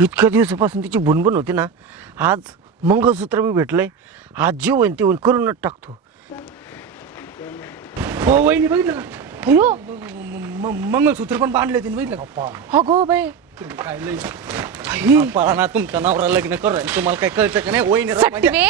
इतक्या दिवसापासून तिची भुणभुण होती ना आज मंगळसूत्र मी भेटलंय. आज जे होईन ते होईन करूनच टाकतो. हो वहिनी बघितलं का? अयो. म- म- मंगळसूत्र पण बांधले तिने बघितलं का? अगो बाई. काय लय पळा ना तुमचा नवरा लग्न करू तुम्हाला काय कळतं का नाही? वहिनी राव सटवे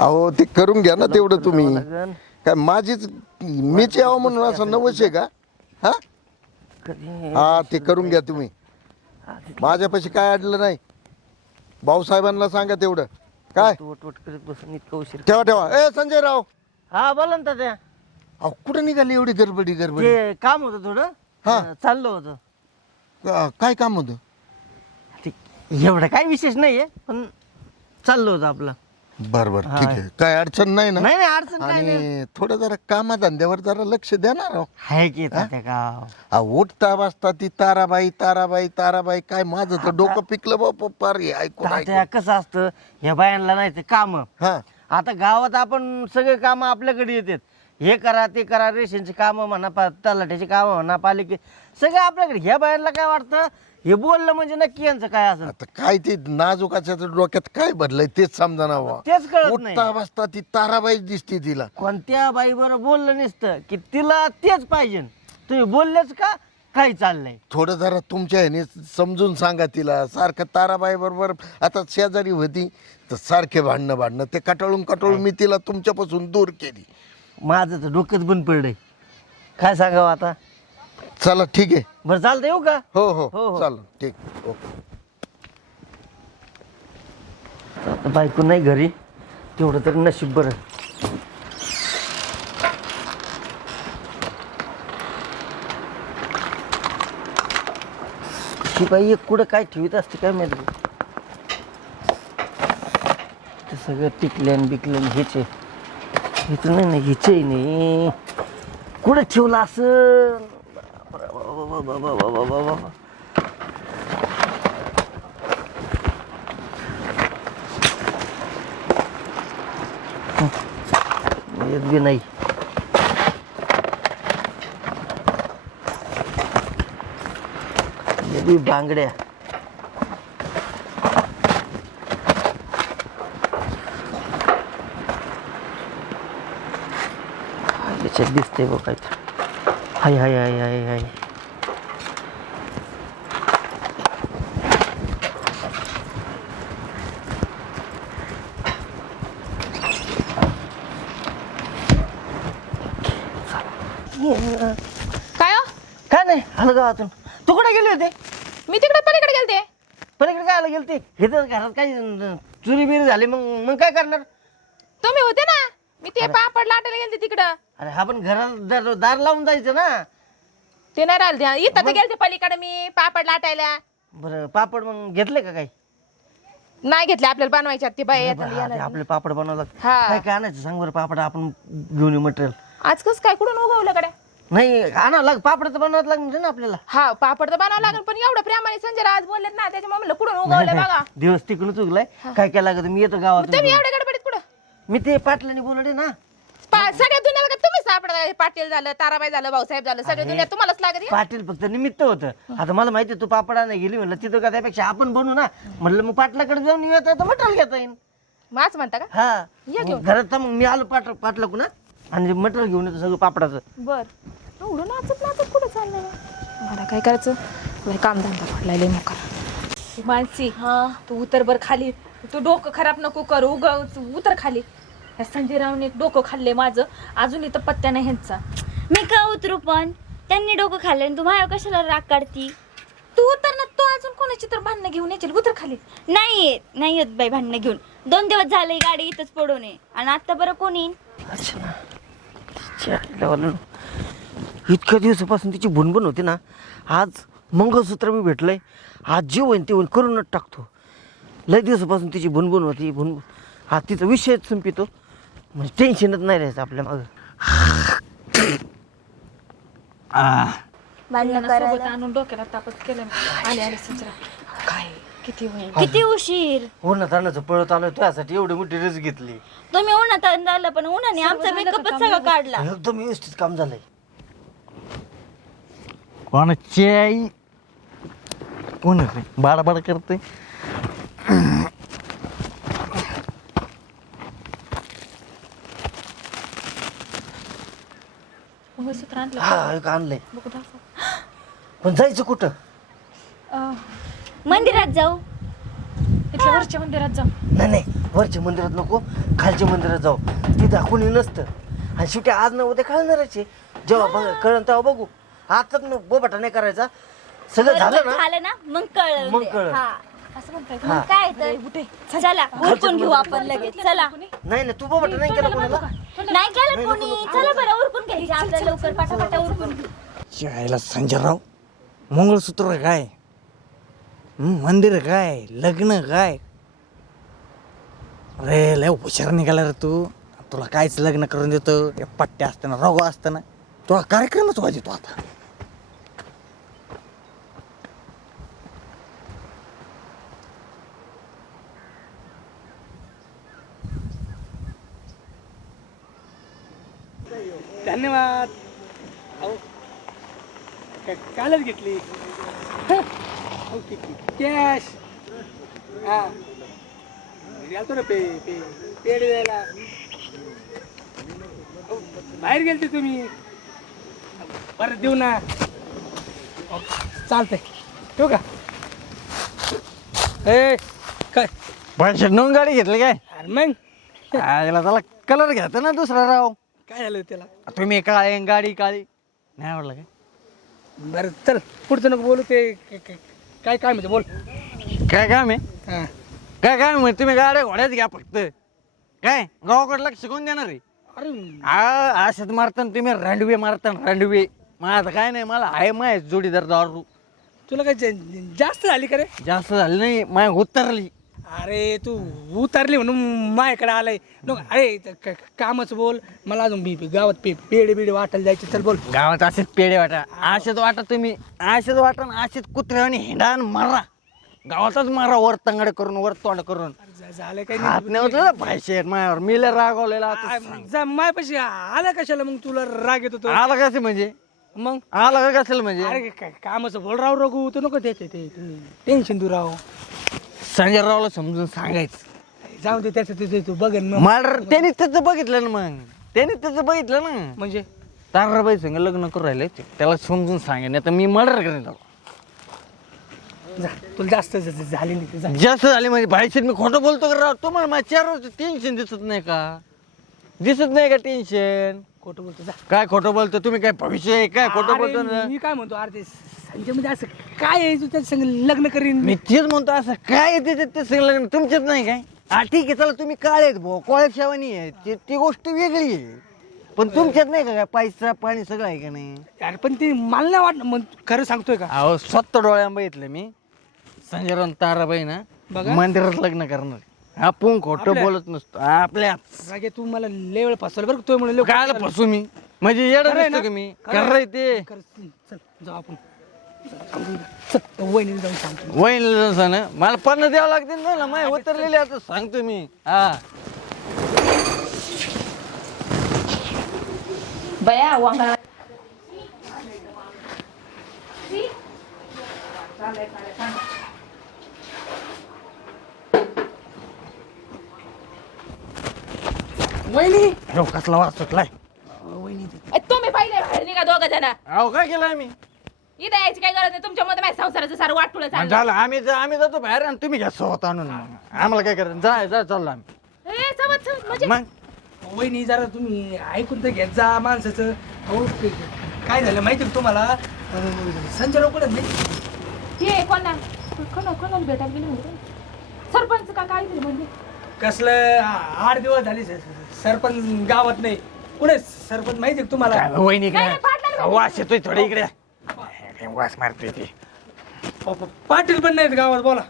अहो ते करून घ्या ना तेवढं तुम्ही. काय माझीच मीच यावं म्हणून असं नवस आहे का? हा? हा ते करून घ्या तुम्ही. माझ्यापाशी काय अडलं नाही. भाऊसाहेबांना सांगा तेवढं. काय? वट करीत बसून इतकं उशीर ठेवा ठेवा. ए संजय राव हा बोला ना तात्या. अहो कुठं निघाली एवढी गडबडी गडबडी? ते काम होतं थोडं. हा. अं, चाललं होतं. काय काम होतं? ते एवढं काय विशेष नाहीये पण चाललं होतं आपलं. बर बर. ठीक आहे. काय अडचण नाही ना? नाही नाही अडचण काय नाही. आणि थोडं जरा कामाधंद्यावर जरा लक्ष द्या ना राव. आहे की तात्या गाव. अहो, उठता वाजता ती ताराबाई ताराबाई ताराबाई काय माझं तर डोकं पिकलं बाप पार हे ऐकून तात्या ऐकून. कसं असतं या बायांना नाही ते काम. हा. आता गावात आपण सगळे कामं आपल्याकडे येतात. हे करा ते करा रेशनची कामं म्हणा पा तलाठ्याची कामं म्हणा पालिके सगळे आपल्याकडे. ह्या बायांना काय वाटतं? हे बोललं म्हणजे नक्की यांचं काय असं आता काय ते नाजुकाच्या तर डोक्यात काय भरलंय तेच समजा ना बुवा. तेच कळत नाही. उठता बसता ती ताराबाई दिसते तिला. कोणत्या बाईबरोबर बोललं नसतं की तिला तेच पाहिजे. तुम्ही बोललेच का? काही चाललंय. थोडं जरा तुमच्या ह्याने समजून सांगा तिला. सारखं ताराबाई बरोबर आता शेजारी होती तर सारखे भांडणं भांडणं ते कटाळून कटाळून मी तिला तुमच्यापासून दूर केली. माझं तर डोकंच बंद पडलंय. काय सांगावं आता? चला ठीक आहे. बरं चालतं येऊ का? हो हो हो, हो. चालेल ठीक ओके. बायको नाही घरी. तेवढं तरी नशीब बरं. ती बाई एक कुठं काय ठेवीत असते काय माहिती. ते सगळं टिकल्यान बिकल्यान ह्याचे इथं नाही नाही हिचे नाही. कुठं ठेवलं असं? येत बी नाही हे बी बांगड्या याच्यात दिसते बघ काय हाय हाय हाय हाय हाय काय हो? काय नाही आलं गावातून तू कुठे गेले होते? मी तिकडे पलीकडे गेलते. पलीकडे काय आलं गेलते? हे तर घरात काही चोरी बिरी झाली मग मग काय करणार? तुम्ही होते ना. मी ते पापड लाटायला गेलते तिकडं. अरे हा पण घराला दार दार लावून जायचं ना. ते नाही राहिले. इथं तर गेलते पलीकडे मी पापड लाटायला. बरं पापड मग घेतले का काही? नाही घेतले आपल्याला बनवायचे आहेत ते बाई येतात हा, ते येणार. आपले पापड हा. काय काय आणायचं? सांग बरं पापड आपण घेऊन येऊ मटेरियल. आज कस काय कुठून उगवलं कडे नाही आणा लाग पापड तर बनवावं लागणार ना आपल्याला. हा पापड तर बनावं लागेल पण एवढं प्रेमाने संजय आज बोललेत ना त्याच्या मम्मीला कुठून उगवलं बघा. दिवस तिकडून चुकलाय. काय काय लागत मी येतो गावातून. तुम्ही एवढ्या गडबडीत कुठं? मी ते पाटलाने बोलवले ना. पा- सगळ्या दुनियाला का तुम्ही सापडा पाटील झालं ताराबाई झालं भाऊसाहेब झालं सगळ्या दुनिया तुम्हालाच लागत आहे. पाटील फक्त निमित्त होतं. आता मला माहिती तू पापड नाही गेली म्हणलं तिथं का त्यापेक्षा आपण बनवू ना? म्हणलं मग पाटलाकडे जाऊन येऊ तर मटेरियल घेता येईल माच म्हणता का? हा. मग घरात तर मग मी आलो पाट पाटला कुणा आणि मटेरियल घेऊन येतो सगळं पापडाचं. बर. एवढं नाचत नाचत कुठं चाललंय? मला काय करायचं? लय कामधंदा पडलाय लय मोका मानसी हा. तू उतर बर खाली. तू डोकं खराब नको करू उग उतर खाली. या संजय रावने एक डोकं खाल्ले माझं. अजून इथं पत्त्या नाही ह्यांचा. मी का उतरू पण? त्यांनी डोकं खाल्लं आणि तू माझ्या कशाला राग काढती? तू उतर ना तू अजून कोणाची तर भांडणं घेऊन येशील. उतर खाली. नाही येत नाही येत बाई भांडणं घेऊन. दोन दिवस झाले ही गाडी इथंच पडून आहे. आणि आता बरं कोण येईन? अच्छा. इतक्या दिवसापासून तिची भुणभुण होती ना आज मंगळसूत्र मी भेटलंय. आज जे होईन ते होईन करूनच टाकतो. लय दिवसापासून तिची भुणभुण होती भुण हा तिचा विषयच संपितो. म्हणजे टेन्शनच नाही राहायचं आपल्या मागं. भांडणं सोबत करायला. आणून डोक्याला तापच केलं आले आले संजय काय? किती होईल? किती उशीर? अन्नाचं पळत आलोय तुझ्यासाठी एवढी मोठी रिस्क घेतली. तुम्ही उन्हात झालं पण उन्हाने आमचा मेकअपच सगळा काढला. एकदम व्यवस्थित काम झालंय. कोणाची आई कोण रे बाडा करते आणलं हा एक आणलंय. बघू दाखव पण जायचं कुठं? अं, मंदिरात जाऊ. इथल्या वरच्या मंदिरात जाऊ. नाही नाही. वरच्या मंदिरात नको. खालच्या मंदिरात जाऊ. तिथं कोणी नसतं. आणि शेवटी आज ना उद्या कळणारच आहे. जेव्हा बघ कळण तेव्हा बघू. आताच मग बोबाटा नाही करायचा. सगळं झालं बरोबर ना? झालं ना? मग कळलं मग ते. कळलं. हा. असं म्हणताय का? मग काय तर? चला उरकून घेऊ आपण लगेच. चला. नाही नाही तू बोबाटा नाही केला कोणाला? नाही केलं कोणी. चला बरं उरकून घ्यायचे. लवकर पाठापाठा उरकून. घेऊ चायला संजयराव मंगळसूत्र काय? हं, मंदिर काय? लग्न काय? अरे लय हुशार निघाला रे तू. तुला कायच लग्न करून देतो. या पट्ट्या असताना रगो असताना. तुला कार्यक्रमच व्हायचे तू आता. धन्यवाद. अहो का- कालच घेतली. ओके कॅश हां. घरी आलतो ना पे पे पेड द्यायला अहो, बाहेर गेलते तुम्ही. परत देऊ ना. अहो, चालतंय. ठेवू का? ए काय? पैसे नोंद गाडी घेतली काय? अरे मग. याला त्याला कलर घ्यायचा ना दुसरा राव. काय झालं त्याला? तुम्ही काळे गाडी काळी. नाही आवडलं काय? बरं चल पुढचं नको बोलू ते क- क- काय काय म्हणजे बोल. काय काम आहे? हां. काय काय म्हणजे तुम्ही गाड्या घोड्यात घ्या फक्त. काय? गावाकडे लक्ष कोण देणार आहे? अरे आ मारताना तुम्ही रांडवे मारताना रांडवे. मग आता काय नाही मला आहे माय जोडीदार दारू. तुला काय जा- जास्त झाली का रे? जास्त झालं नाही माय उतरली. अरे तू उतरली म्हणून माझ्याकडे आलाय. नको अरे त- क- कामच बोल. मला अजून बी बी- गावात पे पेढे बिडे वाटायला जायचे चल बोल. गावात असेच पेढे वाटा. असेच वाटा तुम्ही. असेच वाटा आणि असेच हिंडा आणि मारा. गावातच मारा वर तंगड करून वर तोंड करून. अरे झालं काय हात नाही. होत पैसे आहेत माझ्यावर. मी लय रागवलेला आता नाही मायापाशी आला कशाला मग तुला राग येतो तो आला कसं म्हणजे? मग? आला का म्हणजे? अरे कामाचं बोल राव रघू. तू नको ते टेन्शन तू राव. संजय रावला समजून सांगायचं. जाऊ दे त्याचं ते- ते तू बघेन मग. मला त्याने त्याचं बघितलं ना मग. त्याने त्याचं बघितलं ना. म्हणजे? ताराबाई संग लग्न करू राहिले. त्याला समजून सांगेन नाही तर मी मर्डर करेन त्याला. जा तुला जास्त ज- ज- झाली नाही ते जा. जास्त झाले म्हणजे भाईशीत मी खोटं बोलतो का राव? तुम्हाला माझ्या चेहऱ्यावर टेन्शन दिसत नाही का? दिसत नाही का टेन्शन खोटं बोलतो जा. काय खोटं बोलतो? तुम्ही काय भविष्य आहे? काय खोटं अरे, बोलतो ना? मी काय म्हणतो अरे ते संजयमध्ये असं काय आहे तू त्याच्या संग लग्न करीन? मी तेच म्हणतो असं काय त्याच्यात ते सगळं लग्न? तुमच्यात नाही काय? हा ठीक आहे चला तुम्ही काळे आहेत भाऊ कोळशावानी आहे ती ती गोष्ट वेगळी आहे. पण तुमच्यात नाही का काय? पैसा पाणी सगळं आहे का नाही? अरे पण ते मला नाही वाटलं. मग खरं सांगतोय का? अहो स्वतः डोळ्यां बघितलं मी. संजय ताराबाई ना बघा. मंदिरात लग्न करणार. आपण खोटं आपल्या- बोलत नसतो. आपल्या रागे तू मला लय वेळ फसवलं बरं का? तो म्हणलं काय फसू मी. म्हणजे येडं खरं आहे? का मी? खरं आहे. ते. चल जाऊ आपण. वहिनी जाऊन सांगतो. वहीन ना मला पन्नास द्यावं लागते ना माय उतरलेले आता सांगतो मी. हा. बया वांगा. वहिनी. कसला वास सुटलाय? तुम्ही पहिले बाहेर निघा दोघं जण. अहो काय केलं आम्ही? इथं यायची काही गरज नाही. तुमच्या मध्ये माझ्या संसाराचं सारं वाटुळ मग चाललं. झालं. आम्ही जा- आम्ही जातो बाहेर आणि तुम्ही घ्या सोबत आणून. आम्हाला काय करायचं? जा जा चाललो आम्ही. ए, समज समज म्हणजे मग? वहिनी जरा तुम्ही ऐकून तर घेत जा माणसाचं. अहो काय झालं माहिती का तुम्हाला? अं, संजय आहेत माहिती हे कोणा कोणा कोणाला भेटायला गेले होते? सरपंच का काय दिलं म्हणजे? कसलं? आ- आठ दिवस झाले स- स- सरपंच गावात नाही. कुठे सरपंच माहिती का तुम्हाला? काय वहिनी नाही, काय? नाही, पाटलाला वास येतोय थोडे इकडे. काय वास मारतोय ते. प- पाटील पण नाहीत गावात बोला.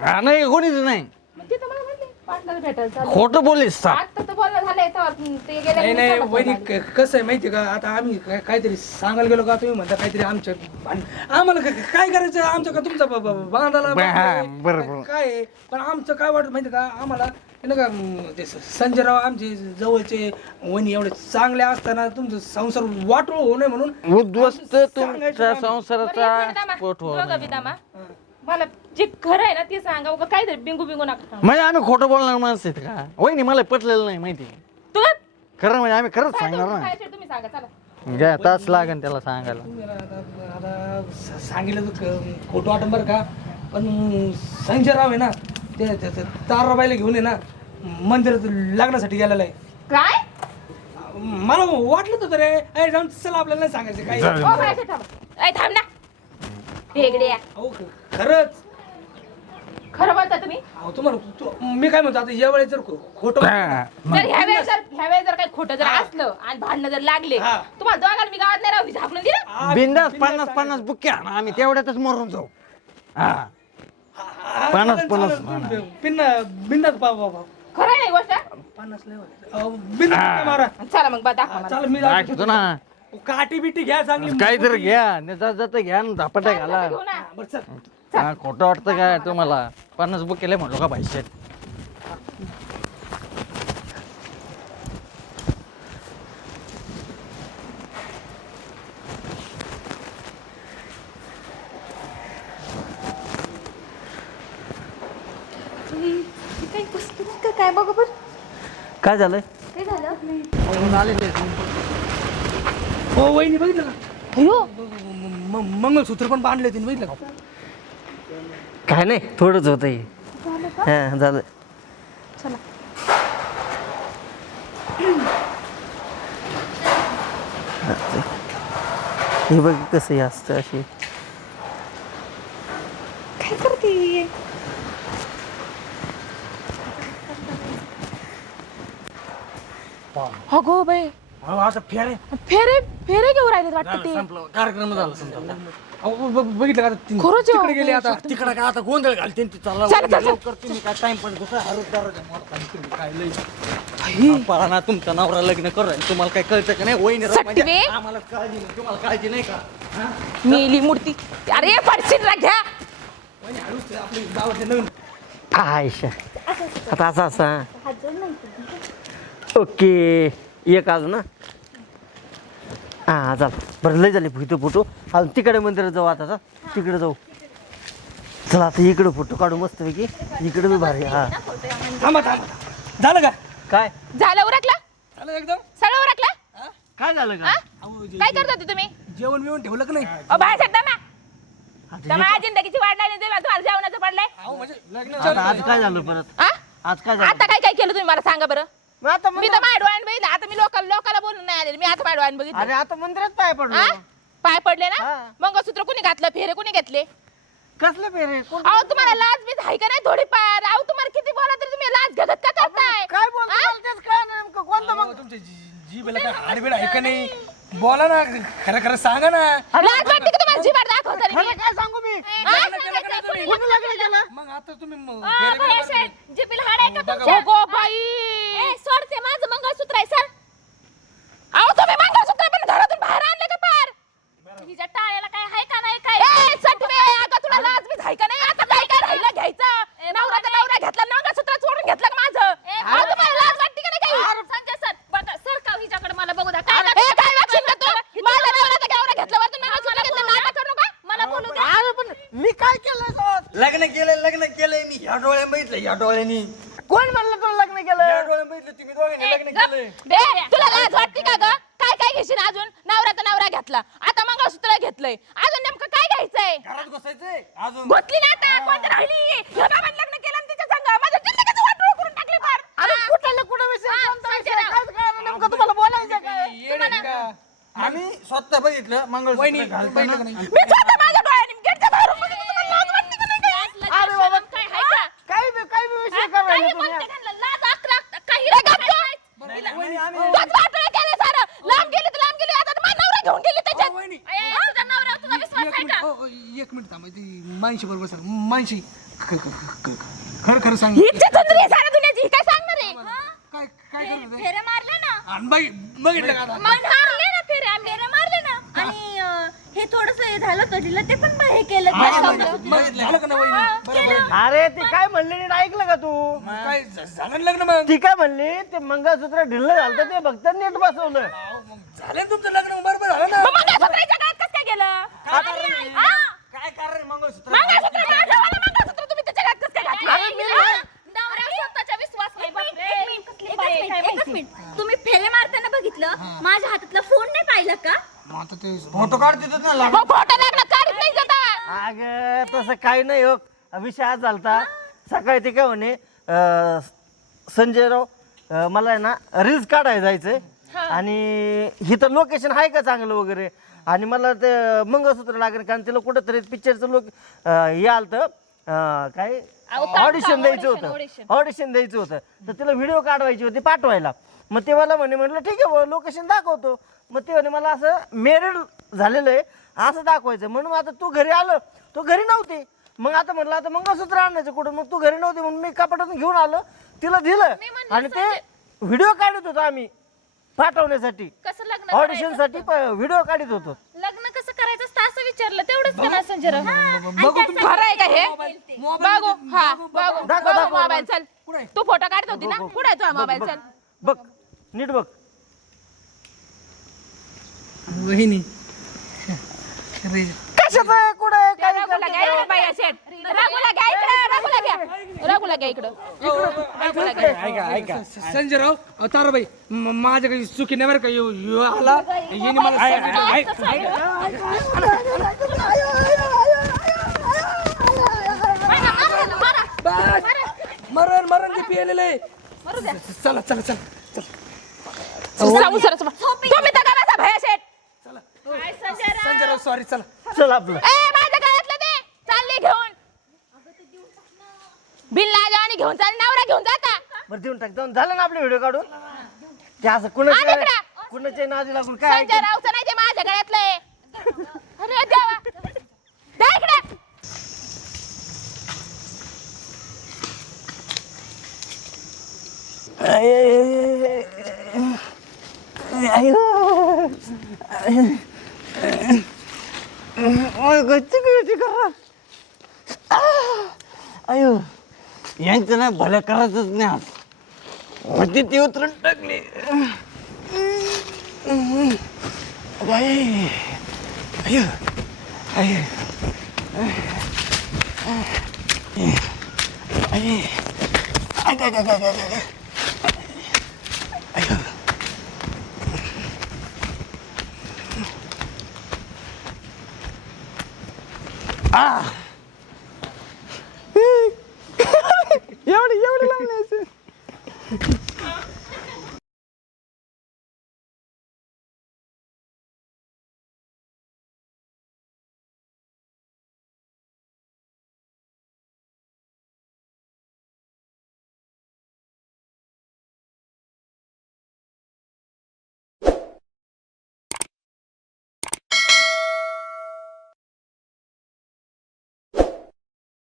हा, नाही कोणीच नाही. तर मला म्हणले पाटलाला भेटायला चाललं. खोटं बोललीस सा. आता तर बोलणं झालं आले तेव्हा ते गेले नाही नाही वहिनी. क- कसं आहे माहिती आहे का? आता आम्ही काय- काहीतरी सांगायला गेलो का? तुम्ही म्हणता काहीतरी आमच्या आम्हाला क- काय करायचं? आमचं का तुमचा बांधाला ब- हा, बांधायला? बरोबर. काय आहे? पण आमचं काय वाटत माहिती आहे का? आम्हाला हे ना का ते संजयराव आमचे जवळचे वहिनी एवढे चांगले असताना तुमचं संसार वाटोळ होऊ नये म्हणून उद्ध्वस्त तुमच्या काम. बरं, एक मिनिट संसाराचा थांबा. पोट हो दोघं बी थांबा. मला जे खरं आहे ना ते सांगा. उगा काहीतरी बिंगू बिंगू नका म्हणजे आम्ही खोटं बोलणार माणसं आहेत का? वहिनी मला पटलेलं नाही माहिती तू? खरं म्हणजे आम्ही खरंच काय सांगणार तुम्ही ना काय ते तुम्ही सांगा चला. घ्या तास लागेल त्याला सांगायला. तुम्ही आता आता स- सांगितलं तर क- खोटं वाटण बरं का? पण संजयराव आहे ना ते ते- ते ताराबाईला घेऊन आहे ना मंदिरात लग्नासाठी गेलेला आहे. काय? मला वाटलं होतं रे अरे जाऊन चला आपल्याला नाही सांगायचं काय ओ इथे थांबा. ना. अहो खरंच. खरं बोलता तुम्ही? अहो तुम्हाला तू- मी काय म्हणतो आता या वेळेस जर खो- खोटं जर ह्या वेळेस जर ह्या वेळेस जर काही खोटं जर असलं आणि भांडणं जर लागले हा. तुम्हाला दोघांना मी गावात नाही राहू झाकून दिलं? आ, बिंदास बिनधास्त पन्नास सांगायचं. पन्नास बुक्या आम्ही तेवढ्यातच मरून जाऊ. हा. पन्नास- पन्नास. पिन्न बिंदास पा पा- पा. खरं नाही गोष्ट? पन्नास बिनधास्त मारा? चला मग बा दाखवा मला. चला मी दाखवतो ना. काठी बिटी घ्या चांगली काहीतरी घ्या. जात जात घ्या ना झापट्या घाला. घेऊ ना. बरं, चल. हा खोटं वाटतं काय तुम्हाला? पन्नास बुक केले म्हणलो का पैसे काही काय झालंय? काय झालं? हो वहिनी बघितलं का? अयो. म- म- मंगळसूत्र पण बांधले तिने बघितलं का? काय नाही थोडंच होतं हे हा झालं. चला. हे बघ कसं हे असतं अशी. अगो बाई. अहो, असं फेरे. फेरे फेरे घेऊन राहिले वाटतं ते. कार्यक्रम झाला समजा अहो, ब- बघितलं का आता ती- खरंच आहे, तिकडे गेले आता. तिकडे काय आता गोंधळ घालते ती चालला चल, चल, चल. लवकर. तुम्ही काय टाइम पण काय लई पळा ना तुमचा नवरा लग्न करू राहील. तुम्हाला काय कळतं का नाही? वहिनी राव म्हणजे. आम्हाला काळजी नाही. तुम्हाला काळजी नाही का? हा? मेली मूर्ती. अरे पडशील ना घ्या. वहिनी हळूच आपली गावातले नवीन. आयशा. आता असं असं. ओके. एक अजून ना हा चाल. बरं लय झाले इथं फोटो. अजून तिकडे मंदिरात जाऊ आता चल. तिकडे जाऊ. चला आता इकडे फोटो काढू मस्त पैकी इकडे बी भारी हा. थांबा थांबा. झालं का? काय? झालं उरकला? झालं एकदम? सगळं उरकला? काय झालं? का? अहो, जे- काय करत होते तुम्ही? जेवण बिवण ठेवलं का नाही? बाहेर जिंदगीची वाढ नाही देवा तुम्हाला जेवणाचं पडलंय? अहो म्हणजे लग्न आता आज काय झालं परत? आ? आज काय झालं? आता काय काय केलं तुम्ही? मला सांगा बरं. आता मी तर माझ्या डोळ्याने बघितलं. आता मी लोकांना लोकांना बोलून नाही आले मी आता माझ्या डोळ्याने बघितलं. अरे आता मंदिरात पाय पडलो? पाय पडले ना. मंगळसूत्र कुणी घातलं? फेरे कुणी घेतले? कसले कोण अहो तुम्हाला लाज बीज आहे का नाही थोडीफार? अहो तुम्हाला किती बोला तरी तुम्ही लाज घेतात का? करताय. काय बोलतो? आ? मला तेच काय नेमकं. कोणतं अहो, तुमच्या काय हाडबीड आहे का नाही? बोला ना. खरं खरं सांगा ना. लाज वाटते का तुम्हाला? जीवार दाखवता खरं काय सांगू मी? हा? सांगायचं कुणी कोणी लग्न केलं? मग आता तुम्ही म- फेरे हाड आहे का तुमच्या? अगो बाई ए, सोड ते माझं मंगळसूत्र आहे सर अहो तुम्ही मंगळसूत्र पण घरातून बाहेर आणले का पार हिच्या टाळ्याला काय आहे का नाही काय ए सटवे अगं तुला लाज बीज आहे का नाही आता काय काय राहिलं घ्यायचं नवरा तर नवरा घेतला मंगळसूत्र चोरून घेतलं का माझं ए, अहो, तुम्हाला लाज वाटते का नाही काही संजय सर बघा सर का हिच्याकडे मला बघू द्या काय ए, काय वागशील का तू माझा नवरा तर नवरा घेतल्यावर तू मंगळसूत्र घेतलं नाटक करू नका मला बोलू द्या अरे पण मी काय केलं सोड? लग्न केलंय लग्न केलंय मी. ह्या डोळ्या बघितलं ह्या डोळ्यानी. कोण म्हणलं तुला लग्न ह्या केलं डोळ्या बघितलं तुम्ही दोघांनी लग्न केलंय. बे तुला लाज वाटते का ग? काय काय घेशील अजून? नवरा तर नवरा घेतला. आता मंगळसूत्र घेतलंय. अजून नेमकं काय घ्यायचंय? घरात अजून. ना आता कोणतं राहिली? ह्या बाबांनी लग्न केलं आणि तिच्या संग? माझ्या जिंदगीचं वाटोळं करून टाकली फार. अरे कुठलं कुठं विषय हा, कोणता विषय? सांगते ना. काहीच कळलं नाही. नेमकं तुम्हाला बोलायचं काय? येडे आहे का? आम्ही स्वतः बघितलं वहिनी मंगळसूत्र बघितलं का घालताना. नाही? मी स्वतः माझ्या डोळ्याने गेटच्या बाहेरून बघितलं. तुम्हाला लाज वाटते का नाही काही? अरे बाबा काय आहे का काही बी काही बी विषय हा? करायला काही तुम्ही बोलते त्यांना लाज अकरा काही ए, गप्प! वहिनी, आम्ही तोच वाटोळं केलं सारं. लांब गेली तर लांब गेली आता तर माझा नवरा घेऊन गेली त्याच्यात अहो, वहिनी ए, तुझा नवरा तुझा विश्वास एक आहे मिनिट का हो, हो, एक मिनिट थांबा ती मानशी बरोबर सर मानशी ख- ख- ख- ख- खरं खरं सांग. ही चिचुंदरी आहे साऱ्या दुनियाची ही काय सांगणार आहे? काय काय करत होते? फेऱ्या मारल्या ना? आणि बाई बघितलं का आता? मग मारले ना फेऱ्या आम्ही फेऱ्या मारले ना. आणि अं, हे थोडस झालं कधीला ते पण हे केलं. मग झालं का ना वहिनी? बरोबर. अरे ते काय म्हणले नीट ऐकलं का तू? काय झ- झालं ना लग्न मग? ती काय म्हणली? ते मंगळसूत्र ढिल्लं झालं तर ते फक्त नीट बसवलं. अहो, मग झालं ना तुमचं लग्न बरोबर झालं ना. मंगळसूत्राच्या गळ्यात कसं काय गेलं? हा? काय कारण मंगळसूत्र? मंगळसूत्र मंगळसूत्र तुम्ही त्याच्या गळ्यात कसं काय घातलं? हा? नवऱ्यावर स्वतःचा विश्वास नाही बापरे. एकच मिनिट, एकच मिनिट. तुम्ही फेरे मारताना बघितलं? माझ्या हातातला फोन नाही पाहिला का? मग आता ते फोटो ना मग फोटो काढत नाही जाता अग तसं काही नाही हो. विषय आज झालता. सकाळी ते काय म्हणे अं, संजयराव अं, मला आहे ना रील्स काढायला जायचंय. आणि इथं लोकेशन आहे का चांगलं वगैरे? आणि मला ते मंगळसूत्र लागेल कारण तिला कुठंतरी पिक्चरचं लोक हे आलतं. काय? ऑडिशन द्यायचं होतं. ऑडिशन द्यायचं होतं. तर तिला व्हिडिओ काढवायची होती पाठवायला. मग ते मला म्हणे म्हटलं ठीक आहे लोकेशन दाखवतो. मग ते म्हणे मला असं मेरिड झालेलं आहे असं दाखवायचं. म्हणून आता तू घरी आलं. तू घरी नव्हती. मग आता म्हटलं आता मंगळसूत्र आणायचं कुठं? मग तू घरी नव्हती म्हणून मी कपाटातून घेऊन आलो. तिला दिलं. आणि ते व्हिडिओ काढत होतो आम्ही. पाठवण्यासाठी. कसं लग्न ऑडिशनसाठी व्हिडिओ काढत होतो. लग्न कसं करायचं असतं असं विचारलं. तेवढंच का ना संजयराव बघू तुम्ही. खरं आहे का हे? बघू. हा बघू दाखव, दाखव. मोबाईल चल. तू फोटो काढत होती ना? कुठे आहे तुझा मोबाईल? चल. बघ. नीट बघ. वहिनी. अरे कशाचं आहे? कुठं आहे? काय रघुला घ्या इकडे बाई असेल रघुला घ्या इकडे रघुला घ्या रघुला घ्या इकडं. रघुला घ्या ऐका ऐका संजयराव अहो, ताराबाई माझ्या काही चुकी नाही बरं का? यो यो आला. येणे मला सांगितलं. मरण मरण ते पिलेलं आहे. चला चला चला सांगू सर तुम्ही तर भय असेल संजयराव. सॉरी चला. चल आपलं ए माझ्या गळ्यातलं ते चालले घेऊन बिल लाजा आणि घेऊन चाल नवरा घेऊन जाता बरं देऊन टाक जाऊन झालं ना आपले व्हिडिओ काढून ते असं आणि कुणाच्या इकडं. कुणाच्या नादी लागून काय संजय रावचं नाही ते माझ्या गळ्यातलं आहे अरे देवा द्या इकडे अयो यांचं ना भल्या करायचंच नाही आज होती ती उतरून टाकली बाई अयो अयो एवढी एवढी लावून